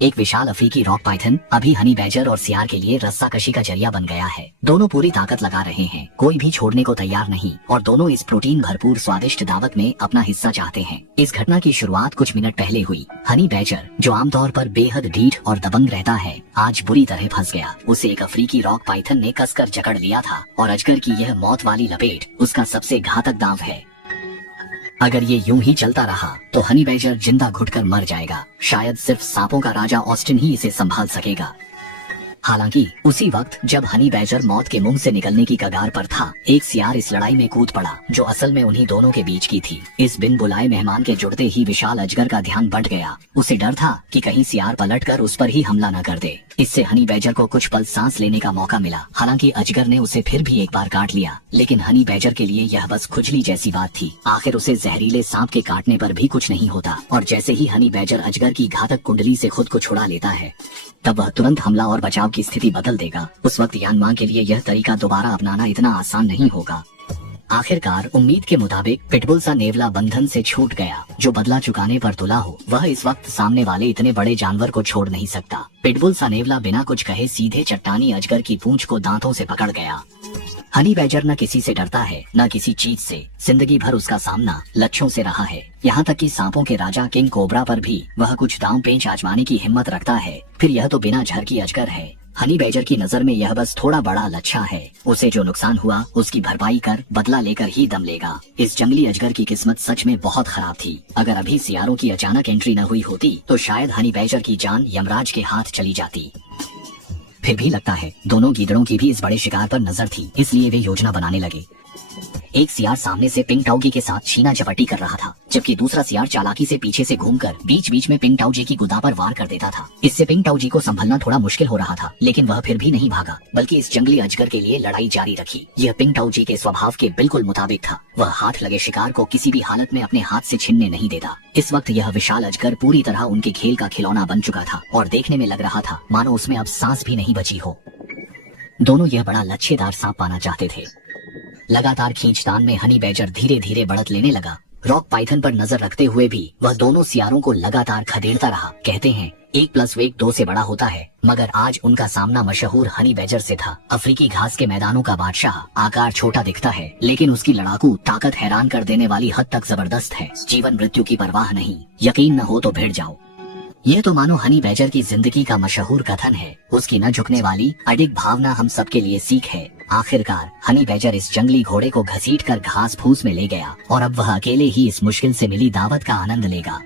एक विशाल अफ्रीकी rock Python अभी हनी बैजर और सियार के लिए रस्साकशी का जरिया बन गया है। दोनों पूरी ताकत लगा रहे हैं, कोई भी छोड़ने को तैयार नहीं और दोनों इस प्रोटीन भरपूर स्वादिष्ट दावत में अपना हिस्सा चाहते हैं। इस घटना की शुरुआत कुछ मिनट पहले हुई। हनी बैजर, जो आमतौर पर बेहद ढीठ और दबंग रहता है, आज बुरी तरह फंस गया। उसे एक अफ्रीकी रॉक पाइथन ने कसकर जकड़ लिया था और अजगर की यह मौत वाली लपेट उसका सबसे घातक दांव है। अगर ये यूं ही चलता रहा तो हनी बैजर जिंदा घुटकर मर जाएगा। शायद सिर्फ सांपों का राजा ऑस्टिन ही इसे संभाल सकेगा। हालांकि उसी वक्त जब हनी बैजर मौत के मुंह से निकलने की कगार पर था, एक सियार इस लड़ाई में कूद पड़ा जो असल में उन्हीं दोनों के बीच की थी। इस बिन बुलाए मेहमान के जुड़ते ही विशाल अजगर का ध्यान बंट गया। उसे डर था कि कहीं सियार पलटकर उस पर ही हमला न कर दे। इससे हनी बैजर को कुछ पल सांस लेने का मौका मिला। हालांकि अजगर ने उसे फिर भी एक बार काट लिया, लेकिन हनी बैजर के लिए यह बस खुजली जैसी बात थी। आखिर उसे जहरीले सांप के काटने पर भी कुछ नहीं होता। और जैसे ही हनी बैजर अजगर की घातक कुंडली से खुद को छुड़ा लेता है, तब वह तुरंत हमला और बचाव की स्थिति बदल देगा। उस वक्त यान मां के लिए यह तरीका दोबारा अपनाना इतना आसान नहीं होगा। आखिरकार उम्मीद के मुताबिक पिटबुल सा नेवला बंधन से छूट गया। जो बदला चुकाने पर तुला हो, वह इस वक्त सामने वाले इतने बड़े जानवर को छोड़ नहीं सकता। पिटबुल सा नेवला बिना कुछ कहे सीधे चट्टानी अजगर की पूंछ को दांतों से पकड़ गया। हनी बैजर न किसी से डरता है, न किसी चीज से। जिंदगी भर उसका सामना लच्छों से रहा है। यहाँ तक कि सांपों के राजा किंग कोबरा पर भी वह कुछ दांव पेंच आजमाने की हिम्मत रखता है। फिर यह तो बिना झर की अजगर है। हनी बैजर की नजर में यह बस थोड़ा बड़ा लच्छा है। उसे जो नुकसान हुआ उसकी भरपाई कर बदला लेकर ही दम लेगा। इस जंगली अजगर की किस्मत सच में बहुत खराब थी। अगर अभी सियारों की अचानक एंट्री न हुई होती तो शायद हनी बैजर की जान यमराज के हाथ चली जाती। फिर भी लगता है दोनों गीदड़ों की भी इस बड़े शिकार पर नजर थी, इसलिए वे योजना बनाने लगे। एक सियार सामने से पिंग टाउगी के साथ छीना झपटी कर रहा था, जबकि दूसरा सियार चालाकी से पीछे से घूमकर बीच बीच में पिंग टाउजी की गुदा पर वार कर देता था। इससे पिंग टाउजी को संभलना थोड़ा मुश्किल हो रहा था, लेकिन वह फिर भी नहीं भागा, बल्कि इस जंगली अजगर के लिए लड़ाई जारी रखी। यह पिंग टाउजी के स्वभाव के बिल्कुल मुताबिक था। वह हाथ लगे शिकार को किसी भी हालत में अपने हाथ से छीनने नहीं देता। इस वक्त यह विशाल अजगर पूरी तरह उनके खेल का खिलौना बन चुका था और देखने में लग रहा था मानो उसमें अब सांस भी नहीं बची हो। दोनों यह बड़ा लच्छेदार सांप पाना चाहते थे। लगातार खींचतान में हनी बैजर धीरे धीरे बढ़त लेने लगा। रॉक पाइथन पर नजर रखते हुए भी वह दोनों सियारों को लगातार खदेड़ता रहा। कहते हैं 1+1 2 से बड़ा होता है, मगर आज उनका सामना मशहूर हनी बैजर से था। अफ्रीकी घास के मैदानों का बादशाह आकार छोटा दिखता है, लेकिन उसकी लड़ाकू ताकत हैरान कर देने वाली हद तक जबरदस्त है। जीवन मृत्यु की परवाह नहीं। यकीन न हो तो भिड़ जाओ। यह तो मानो हनी बैजर की जिंदगी का मशहूर कथन है। उसकी न झुकने वाली अडिग भावना हम सबके लिए सीख है। आखिरकार हनी बैजर इस जंगली घोड़े को घसीट कर घास फूस में ले गया और अब वह अकेले ही इस मुश्किल से मिली दावत का आनंद लेगा।